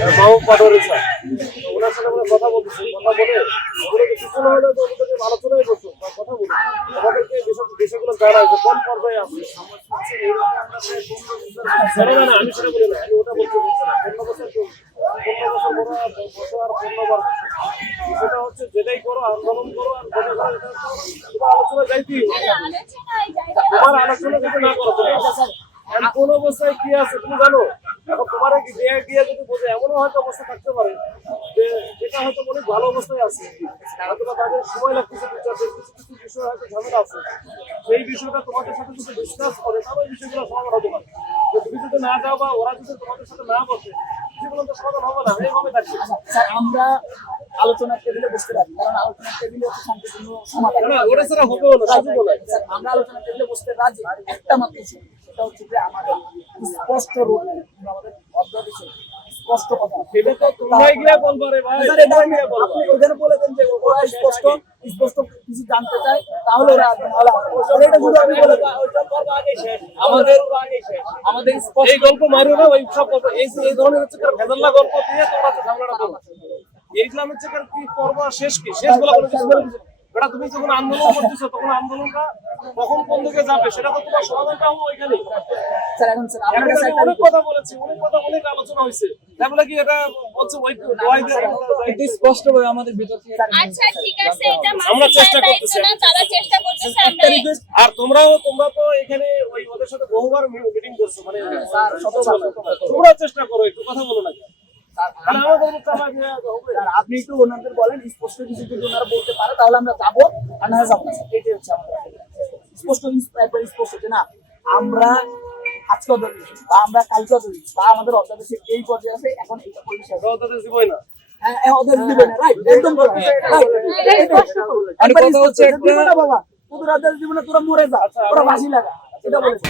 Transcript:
মাহবুব Patwari sir, ওনার সাথে আমরা কথা বলতেছি, কথা বলে ওগুলো কিছু না হলে তো ওদেরকে আলোচনাই করছো বা কথা বলি আমাদেরকে বিষয়গুলো জানায় যে কোন পর্যায়ে আছে। না আমি সেটা বলি না, আমি ওটা বলতে চাচ্ছি না। 15 বছর বড় আর 15 বার সেটা হচ্ছে যেটাই করো আন্দোলন করো আর যেটা করো এটা তোমার আলোচনা যাইতেই তোমার আলোচনা যদি না করো তুমি কোন অবস্থায় কি আছে তুমি জানো। এখন তোমার গিয়ে যদি বোঝে এমনও হয়তো অবস্থা থাকতে পারে যে যেটা হয়তো অনেক ভালো অবস্থায় আছে, হয়তো তাদের সময় লাগতেছে কিছু কিছু বিষয় হয়তো ঝামেলা আছে, সেই বিষয়টা তোমাদের সাথে যদি ডিসকাস করে তাহলে এই বিষয়গুলো সমাধান হতে পারে। তুমি যদি না যাও বা ওরা যদি তোমাদের সাথে না বসে সেগুলো তো সমাধান হবে না, এইভাবে থাকছে। স্যার আমরা আলোচনার টেবিলে বসতে পারি, কারণ আলোচনার টেবিলে হচ্ছে শান্তিপূর্ণ সমাধান। ওরা ছাড়া হবেও না, সুযোগও নাই। স্যার আমরা আলোচনার টেবিলে বসতে রাজি, একটা মাত্র issue, সেটা হচ্ছে যে আমাদের স্পষ্ট রোড, আমাদের অধ্যাদেশে স্পষ্ট কথা। সেটা তো তোমরাই গিয়ে বলবা রে ভাই, স্যার এটা আপনি ওখানে বলে দেন যে ওরা স্পষ্ট কিছু জানতে চায়, তাহলে ওরা এটা যদি আমি বলে আমাদের এই গল্প মারিও না, ওই সব এই ধরনের হচ্ছে ভেজাল্লা গল্প দিয়ে তোমরা তো ঝামেলাটা করো। এইগুলা হচ্ছে কি করবো, শেষ কি শেষ বলা বেটা, তুমি যখন আন্দোলন করতেছো তখন আন্দোলনটা কখন কোন দিকে যাবে সেটা তো তোমার সমাধানটা হবে ওইখানে। স্যার এখন স্যার আমার কাছে অনেক কথা বলেছি, অনেক আলোচনা হয়েছে, তাহলে কি এটা বলছে ওই একটু স্পষ্ট ভাবে আমাদের ভিতর থেকে। আচ্ছা ঠিক আছে, এটা আমরা চেষ্টা করতেছি না, তারা চেষ্টা করতেছে। আমরা আর তোমরা তো এখানে ওই ওদের সাথে বহুবার মিটিং করছো, মানে স্যার শতবার তোমরা চেষ্টা করো, একটু কথা বলো না। আপনি একটু ওনাদের বলেন স্পষ্ট কিছু যদি ওনারা বলতে পারে তাহলে আমরা যাবো, আর না যাবো না। এটাই হচ্ছে আমাদের স্পষ্ট, একবার স্পষ্ট যে না আমরা আজকে বা আমরা কালকে বা আমাদের অধ্যাদেশে এই পর্যায়ে আছে, এখন এটা পরিষ্কার দিবই না। ওদের দিবে না, রাইট, একদম বাবা তোদের অধ্যাদেশ দিবে না, তোরা মরে যা, তোরা ফাঁসি লাগা, এটা বলেছে।